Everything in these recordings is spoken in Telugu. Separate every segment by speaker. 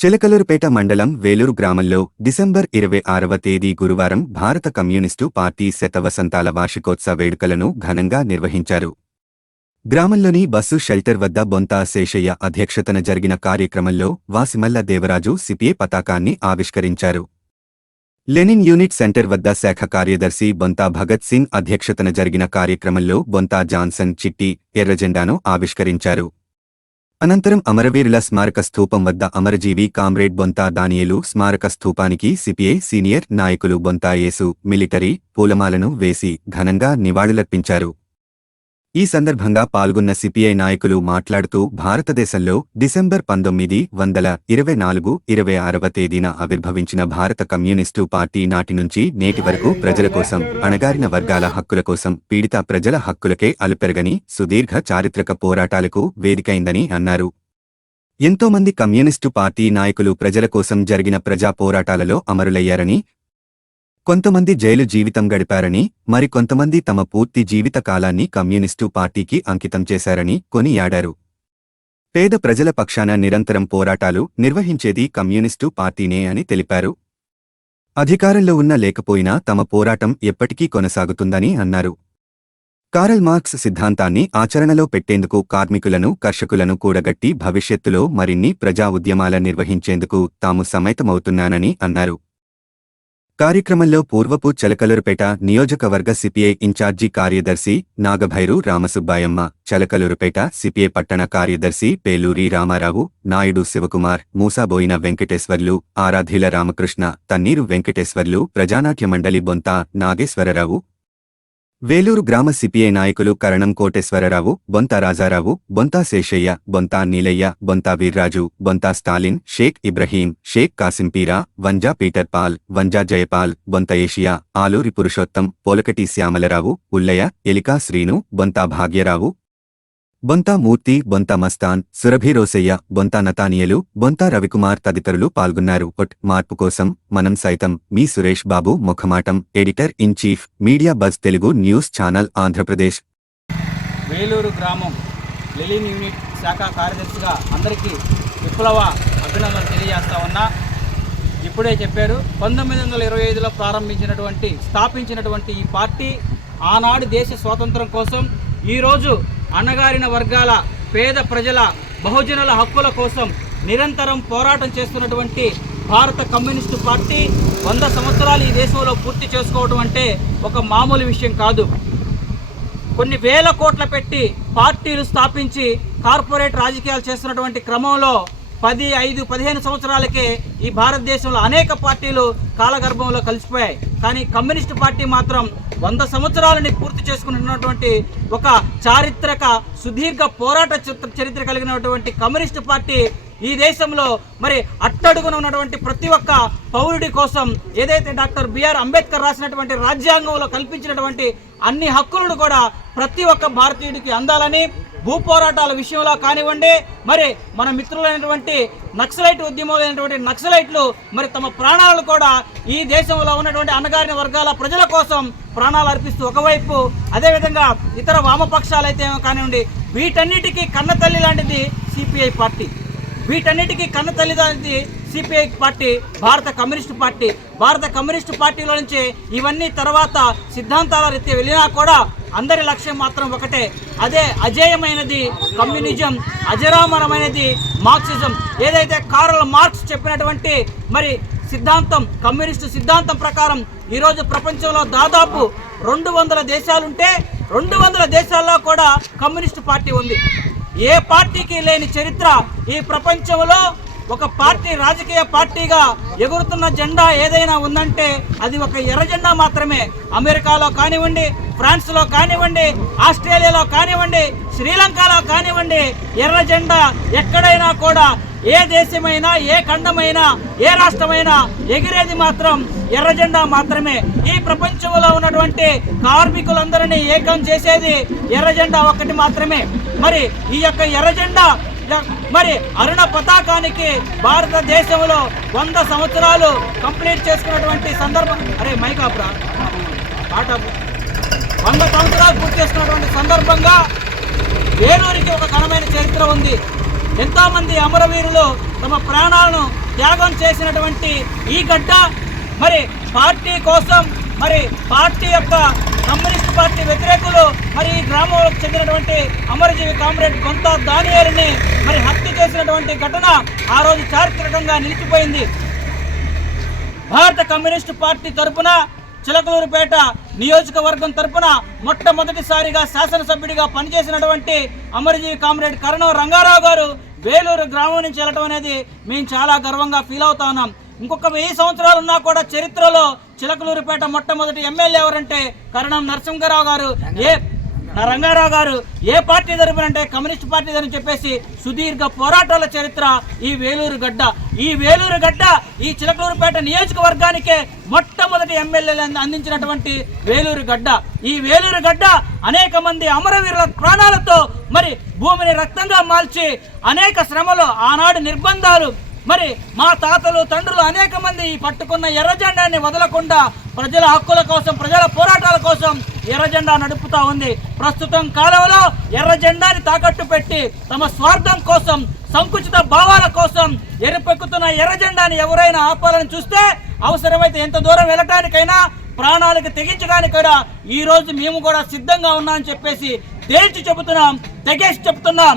Speaker 1: చిలకలూరుపేట మండలం వేలూరు గ్రామంలో డిసెంబర్ ఇరవై ఆరవ తేదీ గురువారం భారత కమ్యూనిస్టు పార్టీ శతవసంతాల వార్షికోత్సవ వేడుకలను ఘనంగా నిర్వహించారు. గ్రామంలోని బస్సు షెల్టర్ వద్ద బొంతా శేషయ్య అధ్యక్షతన జరిగిన కార్యక్రమంలో వాసిమల్ల దేవరాజు సిపిఏ పతాకాన్ని ఆవిష్కరించారు. లెనిన్ యూనిట్ సెంటర్ వద్ద శాఖ కార్యదర్శి బొంతా భగత్ సింగ్ అధ్యక్షతన జరిగిన కార్యక్రమంలో బొంతా జాన్సన్ చిట్టి ఎర్రజెండాను ఆవిష్కరించారు. అనంతరం అమరవీరుల స్మారక స్థూపం వద్ద అమరజీవి కామ్రేడ్ బొంతా దానియేలు స్మారక స్థూపానికి సిపిఐ సీనియర్ నాయకులు బొంతా యేసు మిలిటరీ పూలమాలను వేసి ఘనంగా నివాళులర్పించారు. ఈ సందర్భంగా పాల్గొన్న సిపిఐ నాయకులు మాట్లాడుతూ భారతదేశంలో డిసెంబర్ పంతొమ్మిది వందల ఇరవై నాలుగు ఇరవై ఆరవ తేదీన ఆవిర్భవించిన భారత కమ్యూనిస్టు పార్టీ నాటి నుంచి నేటి వరకు ప్రజల కోసం అణగారిన వర్గాల హక్కుల కోసం పీడిత ప్రజల హక్కులకే అలుపెరగని సుదీర్ఘ చారిత్రక పోరాటాలకు వేదికైందని అన్నారు. ఎంతోమంది కమ్యూనిస్టు పార్టీ నాయకులు ప్రజల కోసం జరిగిన ప్రజా పోరాటాలలో అమరులయ్యారని కొంతమంది జైలు జీవితం గడిపారని మరికొంతమంది తమ పూర్తి జీవిత కాలాన్ని కమ్యూనిస్టు పార్టీకి అంకితం చేశారని కొనియాడారు పేద ప్రజల పక్షాన నిరంతరం పోరాటాలు నిర్వహించేది కమ్యూనిస్టు పార్టీనే అని తెలిపారు. అధికారంలో ఉన్న లేకపోయినా తమ పోరాటం ఎప్పటికీ కొనసాగుతుందని అన్నారు. కారల్ మార్క్స్ సిద్ధాంతాన్ని ఆచరణలో పెట్టేందుకు కార్మికులను కర్షకులను కూడగట్టి భవిష్యత్తులో మరిన్ని ప్రజా ఉద్యమాల నిర్వహించేందుకు తాము సమైతమవుతున్నానని అన్నారు. కార్యక్రమంలో పూర్వపు చలకలూరుపేట నియోజకవర్గ సిపిఐ ఇన్ఛార్జి కార్యదర్శి నాగభైరు రామసుబ్బాయమ్మ చలకలూరుపేట సిపిఐ పట్టణ కార్యదర్శి పేలూరి రామారావు నాయుడు శివకుమార్ మూసాబోయిన వెంకటేశ్వర్లు ఆరాధీల రామకృష్ణ తన్నీరు వెంకటేశ్వర్లు ప్రజానాట్య మండలి బొంత నాగేశ్వరరావు వేలూరు గ్రామ సిపిఐ నాయకులు Karanam Koteswararao Bonta Rajarao Bonta Seshayya Bonta Neelayya Bonta Veerraju Bonta Stalin Shaik Ibrahim Shaik Kasimpeera Vanja Peter Paul Vanja Jayapal Bonta Asia Aluri Purushottam Polakati Syamalarao Ullayya Elika Srinu Bonta Bhagyarao Bonta Murthy Bonta Mastan Surabhi Rosayya Bonta Nathaniel Bonta Ravikumar తదితరులు పాల్గొన్నారు. ఒట్ మార్పు కోసం మనం సైతం మీ Suresh Babu Mukhamatam editor in chief media buzz Telugu news channel Andhra Pradesh.
Speaker 2: Veluru గ్రామం లెలిన్ యూనిట్ శాఖ కార్యదర్శిగా అందరికీ విప్లవ అభినందనలు తెలియజేస్తా ఉన్నా. ఇప్పుడే చెప్పారు పంతొమ్మిది వందల ఇరవై ఐదులో ప్రారంభించినటువంటి స్థాపించినటువంటి ఈ పార్టీ ఆనాడు దేశ స్వాతంత్రం కోసం ఈరోజు అణగారిన వర్గాల పేద ప్రజల బహుజనుల హక్కుల కోసం నిరంతరం పోరాటం చేస్తున్నటువంటి భారత కమ్యూనిస్టు పార్టీ వంద సంవత్సరాలు ఈ దేశంలో పూర్తి చేసుకోవడం అంటే ఒక మామూలు విషయం కాదు. కొన్ని వేల కోట్ల పెట్టి పార్టీలు స్థాపించి కార్పొరేట్ రాజకీయాలు చేస్తున్నటువంటి క్రమంలో పది ఐదు పదిహేను సంవత్సరాలకే ఈ భారతదేశంలో అనేక పార్టీలు కాలగర్భంలో కలిసిపోయాయి. కానీ కమ్యూనిస్ట్ పార్టీ మాత్రం వంద సంవత్సరాలని పూర్తి చేసుకున్నటువంటి ఒక చారిత్రక సుదీర్ఘ పోరాట చిత్ర చరిత్ర కలిగినటువంటి కమ్యూనిస్ట్ పార్టీ ఈ దేశంలో మరి అట్టడుగున ఉన్నటువంటి ప్రతి ఒక్క పౌరుడి కోసం ఏదైతే డాక్టర్ బిఆర్ అంబేద్కర్ రాసినటువంటి రాజ్యాంగంలో కల్పించినటువంటి అన్ని హక్కులను కూడా ప్రతి ఒక్క భారతీయుడికి అందాలని భూ పోరాటాల విషయంలో కానివ్వండి మరి మన మిత్రులైనటువంటి నక్సలైట్ ఉద్యమమైనటువంటి నక్సలైట్లు మరి తమ ప్రాణాలు కూడా ఈ దేశంలో ఉన్నటువంటి అన్నగారిన వర్గాల ప్రజల కోసం ప్రాణాలు అర్పిస్తూ ఒకవైపు అదేవిధంగా ఇతర వామపక్షాలు అయితే కానివ్వండి వీటన్నిటికీ కన్నతల్లి లాంటిది సిపిఐ పార్టీ. వీటన్నిటికీ కన్న లాంటిది సిపిఐ పార్టీ భారత కమ్యూనిస్టు పార్టీ భారత కమ్యూనిస్టు పార్టీలో నుంచి ఇవన్నీ తర్వాత సిద్ధాంతాల రీత్యా వెళ్ళినా కూడా అందరి లక్ష్యం మాత్రం ఒకటే. అదే అజేయమైనది కమ్యూనిజం అజరామరమైనది మార్క్సిజం. ఏదైతే కారల్ మార్క్స్ చెప్పినటువంటి మరి సిద్ధాంతం కమ్యూనిస్టు సిద్ధాంతం ప్రకారం ఈరోజు ప్రపంచంలో దాదాపు రెండు వందల దేశాలుంటే రెండు వందల దేశాల్లో కూడా కమ్యూనిస్టు పార్టీ ఉంది. ఏ పార్టీకి లేని చరిత్ర ఈ ప్రపంచంలో ఒక పార్టీ రాజకీయ పార్టీగా ఎగురుతున్న జెండా ఏదైనా ఉందంటే అది ఒక ఎర్ర జెండా మాత్రమే. అమెరికాలో కానివ్వండి ఫ్రాన్స్లో కానివ్వండి ఆస్ట్రేలియాలో కానివ్వండి శ్రీలంకలో కానివ్వండి ఎర్ర జెండా ఎక్కడైనా కూడా ఏ దేశమైనా ఏ ఖండమైనా ఏ రాష్ట్రమైనా ఎగిరేది మాత్రం ఎర్ర జెండా మాత్రమే. ఈ ప్రపంచంలో ఉన్నటువంటి కార్మికులందరినీ ఏకం చేసేది ఎర్ర జెండా ఒకటి మాత్రమే. మరి ఈ యొక్క ఎర్ర జెండా మరి అరుణ పతాకానికి భారతదేశంలో వంద సంవత్సరాలు కంప్లీట్ చేసుకున్నటువంటి సందర్భం అరే మైకాపురా పాట వంద సంవత్సరాలు పూర్తి చేసుకున్నటువంటి సందర్భంగా వేలూరికి ఒక ఘనమైన చరిత్ర ఉంది. ఎంతోమంది అమరవీరులు తమ ప్రాణాలను త్యాగం చేసినటువంటి ఈ గడ్డ మరి పార్టీ కోసం మరి పార్టీ యొక్క కమ్యూనిస్ట్ పార్టీ వ్యతిరేకులు మరి ఈ గ్రామంలోకి చెందినటువంటి అమరజీవి కామ్రేడ్ కొంత దానియాలని మరి హత్య చేసినటువంటి ఘటన ఆ రోజు చారిత్రకంగా నిలిచిపోయింది. భారత కమ్యూనిస్టు పార్టీ తరపున చిలకలూరుపేట నియోజకవర్గం తరపున మొట్టమొదటిసారిగా శాసనసభ్యుడిగా పనిచేసినటువంటి అమరజీవి కామ్రేడ్ కరణం రంగారావు గారు వేలూరు గ్రామం నుంచి వెళ్ళటం అనేది మేము చాలా గర్వంగా ఫీల్ అవుతా ఉన్నాం. ఇంకొక వెయ్యి సంవత్సరాలు ఉన్నా కూడా చరిత్రలో చిలకలూరుపేట మొట్టమొదటి ఎమ్మెల్యే ఎవరంటే కరణం నరసింహరావు గారు. ఏ రంగారావు గారు. ఏ పార్టీ తరపునంటే కమ్యూనిస్ట్ పార్టీ అని చెప్పేసి సుదీర్ఘ పోరాటాల చరిత్ర ఈ వేలూరు గడ్డ. ఈ వేలూరు గడ్డ ఈ చిలకలూరుపేట నియోజకవర్గానికే మొట్టమొదటి ఎమ్మెల్యేలు అందించినటువంటి వేలూరు గడ్డ. ఈ వేలూరు గడ్డ అనేక మంది అమరవీరుల ప్రాణాలతో మరి భూమిని రక్తంగా మార్చి అనేక శ్రమలు ఆనాడు నిర్బంధాలు మరి మా తాతలు తండ్రులు అనేక మంది ఈ పట్టుకున్న ఎర్ర జెండాన్ని వదలకుండా ప్రజల హక్కుల కోసం ప్రజల పోరాటాల కోసం ఎర్ర జెండా నడుపుతా ఉంది. ప్రస్తుతం కాలంలో ఎర్ర జెండాని తాకట్టు పెట్టి తమ స్వార్థం కోసం సంకుచిత భావాల కోసం ఎరుపెక్కుతున్న ఎర్ర జెండాని ఎవరైనా ఆపాలని చూస్తే అవసరమైతే ఎంత దూరం వెళ్ళటానికైనా ప్రాణాలకు తెగించడానికైనా ఈ రోజు మేము కూడా సిద్ధంగా ఉన్నామని చెప్పేసి తేల్చి చెబుతున్నాం తెగేసి చెబుతున్నాం.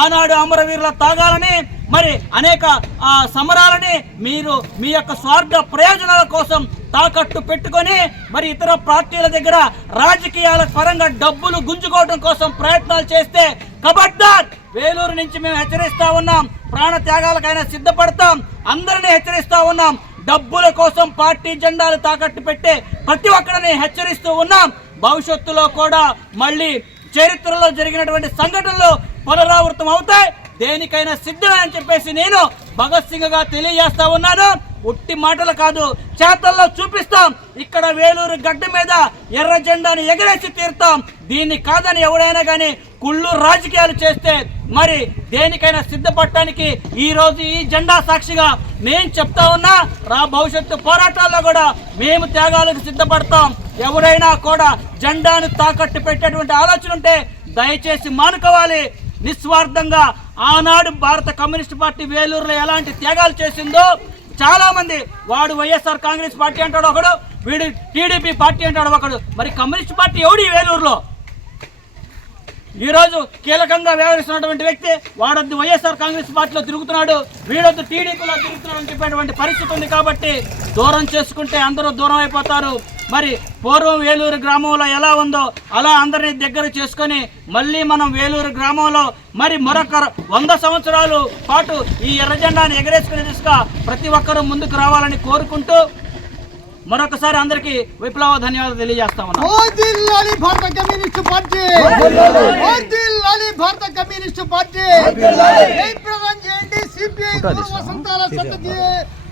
Speaker 2: ఆనాడు అమరవీరుల తాగాలని మరి అనేక ఆ, సమరాలని మీరు మీ యొక్క స్వార్థ ప్రయోజనాల కోసం తాకట్టు పెట్టుకొని మరి ఇతర పార్టీల దగ్గర రాజకీయాల పరంగా డబ్బులు గుంజుకోవడం కోసం ప్రయత్నాలు చేస్తే కబడ్దార్! వేలూరు నుంచి మేము హెచ్చరిస్తా ఉన్నాం. ప్రాణ త్యాగాలకైనా సిద్ధపడతాం. అందరినీ హెచ్చరిస్తా ఉన్నాం. డబ్బుల కోసం పార్టీ జెండాలు తాకట్టు పెట్టే ప్రతి ఒక్కరిని హెచ్చరిస్తూ ఉన్నాం. భవిష్యత్తులో కూడా మళ్ళీ చరిత్రలో జరిగినటువంటి సంఘటనలు పునరావృతం అవుతాయి దేనికైనా సిద్ధమే అని చెప్పేసి నేను భగత్ సింగ్గా తెలియజేస్తా ఉన్నాను. ఉట్టి మాటలు కాదు చేతల్లో చూపిస్తాం. ఇక్కడ వేలూరు గడ్డ మీద ఎర్ర జెండాను ఎగరేసి తీరుతాం. దీన్ని కాదని ఎవడైనా కానీ కుళ్ళు రాజకీయాలు చేస్తే మరి దేనికైనా సిద్ధపడటానికి ఈ రోజు ఈ జెండా సాక్షిగా నేను చెప్తా ఉన్నా రా భవిష్యత్తు పోరాటాల్లో కూడా మేము త్యాగాలకు సిద్ధపడతాం. ఎవరైనా కూడా జెండాను తాకట్టు పెట్టేటువంటి ఆలోచన ఉంటే దయచేసి మానుకోవాలి. నిస్వార్థంగా ఆనాడు భారత కమ్యూనిస్ట్ పార్టీ వేలూరులో ఎలాంటి త్యాగాలు చేసిందో చాలా మంది వాడు వైఎస్ఆర్ కాంగ్రెస్ పార్టీ అంటాడు ఒకడు వీడు టీడీపీ పార్టీ అంటాడు ఒకడు. మరి కమ్యూనిస్ట్ పార్టీ ఎవడు ఈ వేలూరులో? ఈ రోజు కీలకంగా వ్యవహరిస్తున్నటువంటి వ్యక్తి వాడొద్దు వైఎస్ఆర్ కాంగ్రెస్ పార్టీలో తిరుగుతున్నాడు వీడొద్దు టీడీపీలో తిరుగుతున్నాడు అని చెప్పేటువంటి పరిస్థితి ఉంది కాబట్టి దూరం చేసుకుంటే అందరూ దూరం అయిపోతారు. మరి పూర్వం వేలూరు గ్రామంలో ఎలా ఉందో అలా అందరినీ దగ్గర చేసుకొని మళ్ళీ మనం వేలూరు గ్రామంలో మరి మరొక వంద సంవత్సరాలు పాటు ఈ ఎర్ర జెండాను ఎగరేసుకునే దిశగా ప్రతి ఒక్కరూ ముందుకు రావాలని కోరుకుంటూ మరొకసారి అందరికీ విప్లవ ధన్యవాదాలు తెలియజేస్తా ఉన్నాం.
Speaker 3: ఓదిల్లాలి భారత కమ్యూనిస్ట్ పార్టీ. ఓదిల్లాలి భారత కమ్యూనిస్ట్ పార్టీ. జై ప్రధాన్ చేయండి సిపిఐ వసంతాల